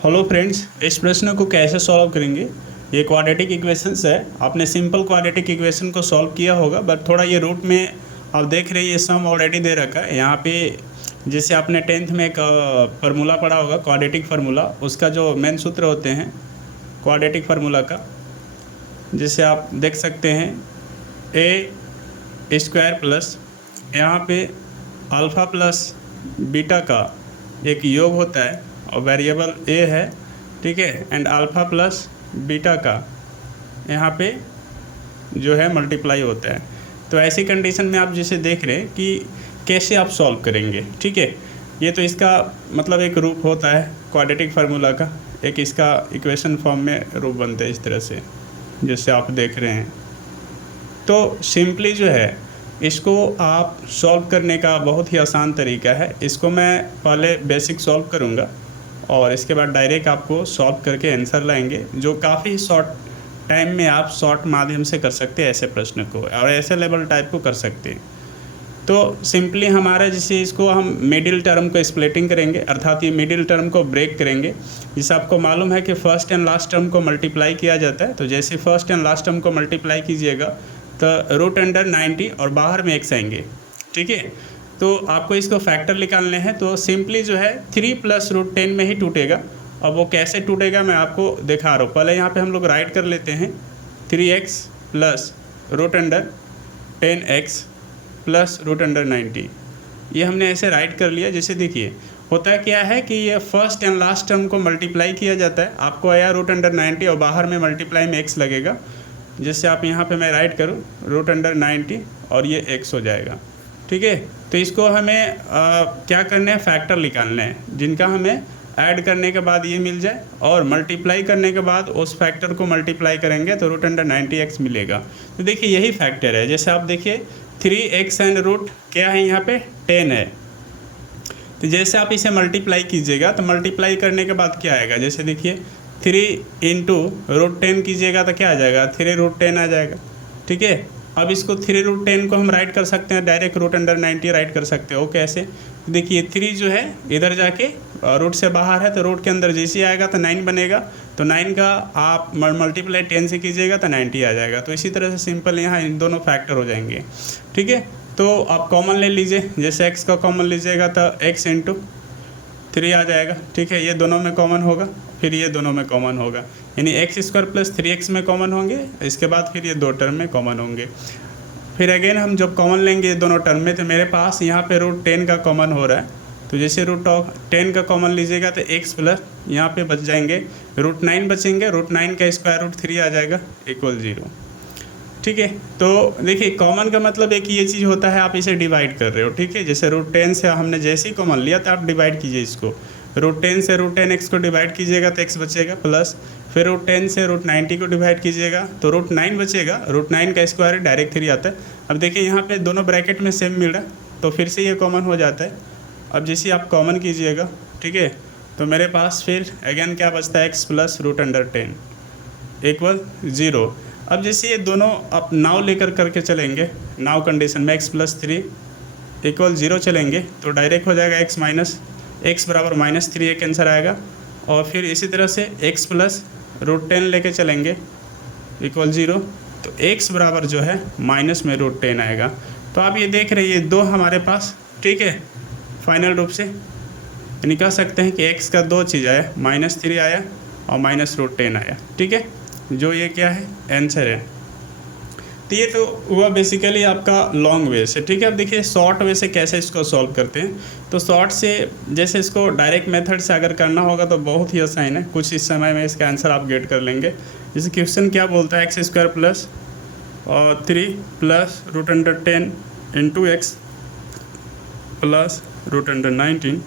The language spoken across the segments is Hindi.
हेलो फ्रेंड्स, इस प्रश्न को कैसे सॉल्व करेंगे। ये क्वाड्रेटिक इक्वेशंस है। आपने सिंपल क्वाड्रेटिक इक्वेशन को सॉल्व किया होगा, बट थोड़ा ये रूट में आप देख रहे हैं, ये सम ऑलरेडी दे रखा है यहाँ पे। जैसे आपने 10th में एक फार्मूला पढ़ा होगा, क्वाड्रेटिक फार्मूला, उसका जो मेन सूत्र होते हैं क्वाड्रेटिक फार्मूला का, जैसे आप देख सकते हैं ए स्क्वायर प्लस यहाँ पे अल्फ़ा प्लस बीटा का एक योग होता है और वेरिएबल ए है, ठीक है, एंड अल्फ़ा प्लस बीटा का यहाँ पे जो है मल्टीप्लाई होता है। तो ऐसी कंडीशन में आप जिसे देख रहे हैं कि कैसे आप सॉल्व करेंगे, ठीक है। ये तो इसका मतलब एक रूप होता है क्वाड्रेटिक फार्मूला का, एक इसका इक्वेशन फॉर्म में रूप बनता है इस तरह से जैसे आप देख रहे हैं। तो सिंपली जो है इसको आप सॉल्व करने का बहुत ही आसान तरीका है। इसको मैं पहले बेसिक सॉल्व करूँगा और इसके बाद डायरेक्ट आपको सॉल्व करके आंसर लाएंगे, जो काफ़ी शॉर्ट टाइम में आप शॉर्ट माध्यम से कर सकते हैं ऐसे प्रश्न को, और ऐसे लेवल टाइप को कर सकते हैं। तो सिंपली हमारा जैसे इसको हम मिडिल टर्म को स्प्लिटिंग करेंगे, अर्थात ये मिडिल टर्म को ब्रेक करेंगे। जैसे आपको मालूम है कि फर्स्ट एंड लास्ट टर्म को मल्टीप्लाई किया जाता है, तो जैसे फर्स्ट एंड लास्ट टर्म को मल्टीप्लाई कीजिएगा तो रूट अंडर 90 और बाहर में x आएंगे, ठीक है। तो आपको इसको फैक्टर निकालने हैं, तो सिंपली जो है 3 प्लस रूट 10 में ही टूटेगा। अब वो कैसे टूटेगा मैं आपको दिखा रहा हूँ। पहले यहाँ पे हम लोग राइट कर लेते हैं 3x plus root under 10x plus root under 90। ये हमने ऐसे राइट कर लिया। जैसे देखिए होता क्या है कि ये फर्स्ट एंड लास्ट टर्म को मल्टीप्लाई किया जाता है। आपको आया रूट अंडर 90 और बाहर में मल्टीप्लाई में x लगेगा। जैसे आप यहाँ पे मैं राइट करूँ रूट अंडर 90 और ये x हो जाएगा, ठीक है। तो इसको हमें क्या करना है, फैक्टर निकालना है, जिनका हमें ऐड करने के बाद ये मिल जाए और मल्टीप्लाई करने के बाद उस फैक्टर को मल्टीप्लाई करेंगे तो रूट अंडर 90x मिलेगा। तो देखिए यही फैक्टर है। जैसे आप देखिए 3x एंड रूट क्या है यहाँ पे 10 है। तो जैसे आप इसे मल्टीप्लाई कीजिएगा तो मल्टीप्लाई करने के बाद क्या आएगा, जैसे देखिए 3 इंटू रूट 10 कीजिएगा तो क्या आ जाएगा, 3 रूट 10 आ जाएगा, ठीक है। अब इसको 3 रूट 10 को हम राइट कर सकते हैं, डायरेक्ट रूट अंडर 90 राइट कर सकते हो। कैसे, देखिए 3 जो है इधर जाके रूट से बाहर है, तो रूट के अंदर जैसे आएगा तो 9 बनेगा, तो 9 का आप मल्टीप्लाई 10 से कीजिएगा तो 90 आ जाएगा। तो इसी तरह से सिंपल यहाँ इन दोनों फैक्टर हो जाएंगे, ठीक है। तो आप कॉमन ले लीजिए, जैसे x का कॉमन लीजिएगा तो x इंटू 3 आ जाएगा, ठीक है। ये दोनों में कॉमन होगा, फिर ये दोनों में कॉमन होगा, यानी एक्स स्क्वायर प्लस 3x में कॉमन होंगे। इसके बाद फिर ये दो टर्म में कॉमन होंगे। फिर अगेन हम जब कॉमन लेंगे दोनों टर्म में, तो मेरे पास यहाँ पे रूट 10 का कॉमन हो रहा है, तो जैसे रूट 10 का कॉमन लीजिएगा तो x प्लस यहाँ पे बच जाएंगे रूट 9 बचेंगे, रूट 9 का स्क्वायर रूट 3 आ जाएगा इक्वल 0, ठीक है। तो देखिए कॉमन का मतलब एक ये चीज़ होता है, आप इसे डिवाइड कर रहे हो, ठीक है। जैसे रूट 10 से हमने जैसे ही कॉमन लिया तो आप डिवाइड कीजिए इसको, रूट 10 से रूट 10x को डिवाइड कीजिएगा तो x बचेगा, प्लस फिर रूट 10 से रूट 90 को डिवाइड कीजिएगा तो रूट 9 बचेगा, रूट 9 का स्क्वायर डायरेक्ट 3 आता है। अब देखिए यहाँ पे दोनों ब्रैकेट में सेम मिल रहा है, तो फिर से ये कॉमन हो जाता है। अब जैसे आप कॉमन कीजिएगा, ठीक है, तो मेरे पास फिर अगेन क्या बचता है, x plus root under 10 equal 0। अब जैसे ये दोनों आप नाव लेकर करके चलेंगे, नाव कंडीशन में x प्लस 3 इक्वल 0 चलेंगे तो डायरेक्ट हो जाएगा x बराबर -3 एक आंसर आएगा। और फिर इसी तरह से x प्लस रूट 10 लेके चलेंगे इक्वल 0, तो x बराबर जो है माइनस में रूट 10 आएगा। तो आप ये देख रहे हैं ये दो हमारे पास, ठीक है, फाइनल रूप से यानी कह सकते हैं कि x का दो चीज़ आया, -3 आया और माइनस रूट 10 आया, ठीक है, जो ये क्या है आंसर है। तो ये तो हुआ बेसिकली आपका लॉन्ग वे से, ठीक है। अब देखिए शॉर्ट वे से कैसे इसको सॉल्व करते हैं। तो शॉर्ट से जैसे इसको डायरेक्ट मेथड से अगर करना होगा तो बहुत ही आसान है, कुछ इस समय में इसका आंसर आप गेट कर लेंगे। जैसे क्वेश्चन क्या बोलता है, x स्क्वायर प्लस और 3 plus root under 10 into X plus root under 19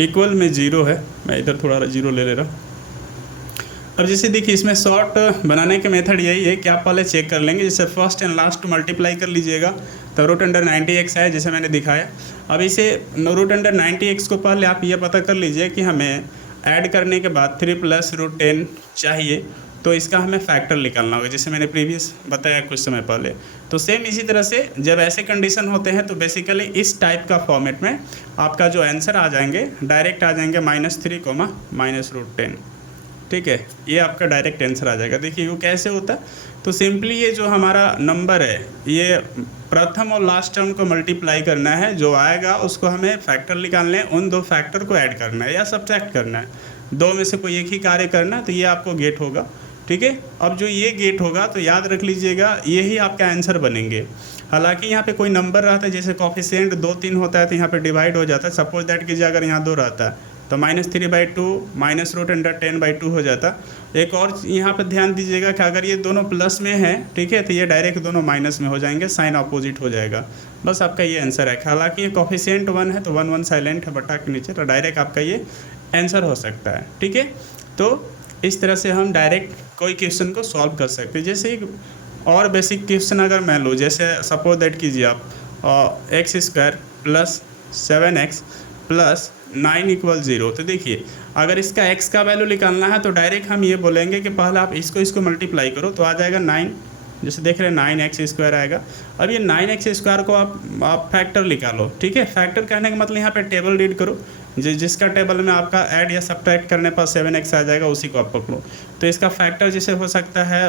equal में 0 है। मैं इधर थोड़ा 0 ले रहा हूँ। अब जैसे देखिए इसमें शॉर्ट बनाने के मेथड यही है कि आप पहले चेक कर लेंगे, जैसे फर्स्ट एंड लास्ट मल्टीप्लाई कर लीजिएगा तो रूट अंडर 90x है जैसे मैंने दिखाया। अब इसे रूट अंडर 90x को पहले आप ये पता कर लीजिए कि हमें ऐड करने के बाद 3 प्लस रूट 10 चाहिए, तो इसका हमें फैक्टर निकालना होगा, जैसे मैंने प्रीवियस बताया कुछ समय पहले। तो सेम इसी तरह से जब ऐसे कंडीशन होते हैं तो बेसिकली इस टाइप का फॉर्मेट में आपका जो आंसर आ जाएंगे डायरेक्ट आ जाएंगे -3 माइनस रूट 10। ठीक है, ये आपका डायरेक्ट आंसर आ जाएगा। देखिए वो कैसे होता है, तो सिंपली ये जो हमारा नंबर है ये प्रथम और लास्ट टर्म को मल्टीप्लाई करना है, जो आएगा उसको हमें फैक्टर निकालने हैं, उन दो फैक्टर को ऐड करना है या सब्ट्रैक्ट करना है, दो में से कोई एक ही कार्य करना है, तो ये आपको गेट होगा। ठीक है, अब जो ये गेट होगा तो याद रख लीजिएगा यही आपका आंसर बनेंगे। हालांकि यहाँ पे कोई नंबर रहता है, जैसे कोफिशिएंट 2-3 होता है तो यहाँ पे डिवाइड हो जाता है। सपोज दैट कीजिए अगर यहाँ 2 रहता है तो -3/2 -√10/2 हो जाता। एक और यहाँ पे ध्यान दीजिएगा कि अगर ये दोनों प्लस में है, ठीक है, तो ये डायरेक्ट दोनों माइनस में हो जाएंगे, साइन अपोजिट हो जाएगा। बस आपका ये आंसर है। हालांकि ये कोफिशिएंट 1 है तो 1 साइलेंट है बटा के नीचे, तो डायरेक्ट आपका ये आंसर हो सकता है। ठीक है, तो इस तरह से हम डायरेक्ट कोई क्वेश्चन को सॉल्व कर सकते हैं। जैसे एक और बेसिक क्वेश्चन अगर मैं लूँ, जैसे सपोज दैट कीजिए आप x² + 7x + 9 = 0। तो देखिए अगर इसका x का वैल्यू निकालना है तो डायरेक्ट हम ये बोलेंगे कि पहले आप इसको मल्टीप्लाई करो तो आ जाएगा 9, जैसे देख रहे हैं 9x² आएगा। अब ये 9x² को आप फैक्टर निकालो। ठीक है, फैक्टर कहने का मतलब यहाँ पे टेबल रीड करो, जिसका टेबल में आपका ऐड या सब्ट्रैक्ट करने पर 7x आ जाएगा उसी को आप पकड़ो। तो इसका फैक्टर जैसे हो सकता है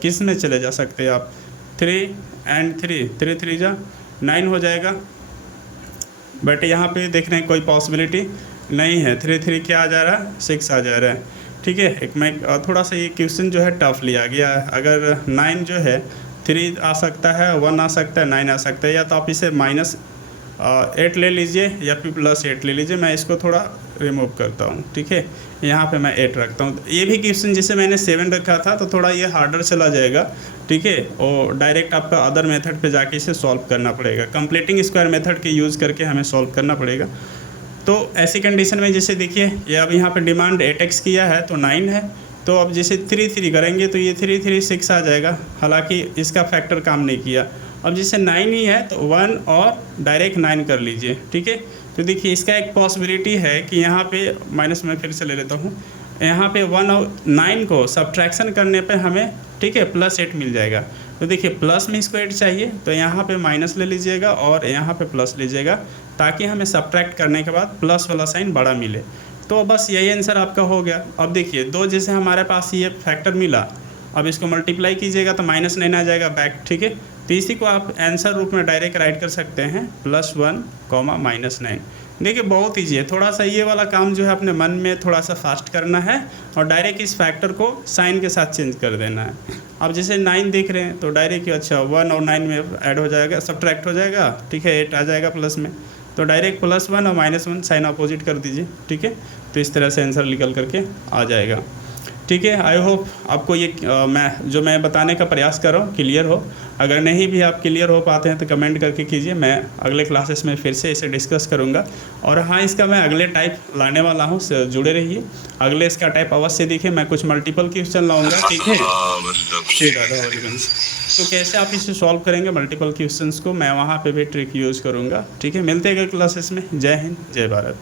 किस में चले जा सकते हैं आप, 3 and 3, 3 3 जा 9 हो जाएगा। बट यहाँ पे देख रहे हैं कोई पॉसिबिलिटी नहीं है, 3 3 क्या आ जा रहा है, 6 आ जा रहा है। ठीक है, एक मैं थोड़ा सा ये क्वेश्चन जो है टफ लिया गया है। अगर 9 जो है 3 आ सकता है, 1 आ सकता है, 9 आ सकता है, या तो आप इसे -8 ले लीजिए या फिर +8 ले लीजिए। मैं इसको थोड़ा रिमूव करता हूँ। ठीक है, यहाँ पे मैं 8 रखता हूँ। ये भी क्वेश्चन जैसे मैंने 7 रखा था तो थोड़ा ये हार्डर चला जाएगा। ठीक है, और डायरेक्ट आपका अदर मेथड पे जाके इसे सॉल्व करना पड़ेगा, कंप्लीटिंग स्क्वायर मेथड के यूज़ करके हमें सॉल्व करना पड़ेगा। तो ऐसी कंडीशन में जैसे देखिए ये अब यहाँ पे डिमांड 8x किया है तो 9 है, तो अब जैसे 3 3 करेंगे तो ये 3 3 6 आ जाएगा। हालांकि इसका फैक्टर काम नहीं किया। अब जैसे 9 ही है तो 1 और डायरेक्ट 9 कर लीजिए। ठीक है, तो देखिए इसका एक पॉसिबिलिटी है कि यहाँ पे माइनस में फिर से ले लेता हूँ, यहाँ पे 1 और 9 को सब्ट्रैक्शन करने पे हमें, ठीक है, +8 मिल जाएगा। तो देखिए प्लस में इसको 8 चाहिए तो यहाँ पे माइनस ले लीजिएगा और यहाँ पे प्लस लीजिएगा, ताकि हमें सब्ट्रैक्ट करने के बाद प्लस वाला साइन बड़ा मिले। तो बस यही आंसर आपका हो गया। अब देखिए 2 जैसे हमारे पास ये फैक्टर मिला, अब इसको मल्टीप्लाई कीजिएगा तो -9 आ जाएगा बैक। ठीक है, तो इसी को आप आंसर रूप में डायरेक्ट राइट कर सकते हैं, +1, -9। देखिए बहुत ईजी है। थोड़ा सा ये वाला काम जो है अपने मन में थोड़ा सा फास्ट करना है और डायरेक्ट इस फैक्टर को साइन के साथ चेंज कर देना है। अब जैसे 9 देख रहे हैं तो डायरेक्ट अच्छा 1 और 9 में ऐड हो जाएगा, सब्ट्रैक्ट हो जाएगा। ठीक है, 8 आ जाएगा प्लस में, तो डायरेक्ट +1 और -1 साइन अपोजिट कर दीजिए। ठीक है, तो इस तरह से आंसर निकल करके आ जाएगा। ठीक है, आई होप आपको ये मैं बताने का प्रयास कर रहा हूँ क्लियर हो। अगर नहीं भी आप क्लियर हो पाते हैं तो कमेंट करके कीजिए, मैं अगले क्लासेस में फिर से इसे डिस्कस करूँगा। और हाँ, इसका मैं अगले टाइप लाने वाला हूँ, जुड़े रहिए। अगले इसका टाइप अवश्य दिखे, मैं कुछ मल्टीपल क्वेश्चन लाऊंगा। ठीक है, तो कैसे आप इसे सॉल्व करेंगे मल्टीपल क्वेश्चंस को, मैं वहाँ पे भी ट्रिक यूज़ करूँगा। ठीक है, मिलते हैं अगले क्लासेस में। जय हिंद, जय भारत।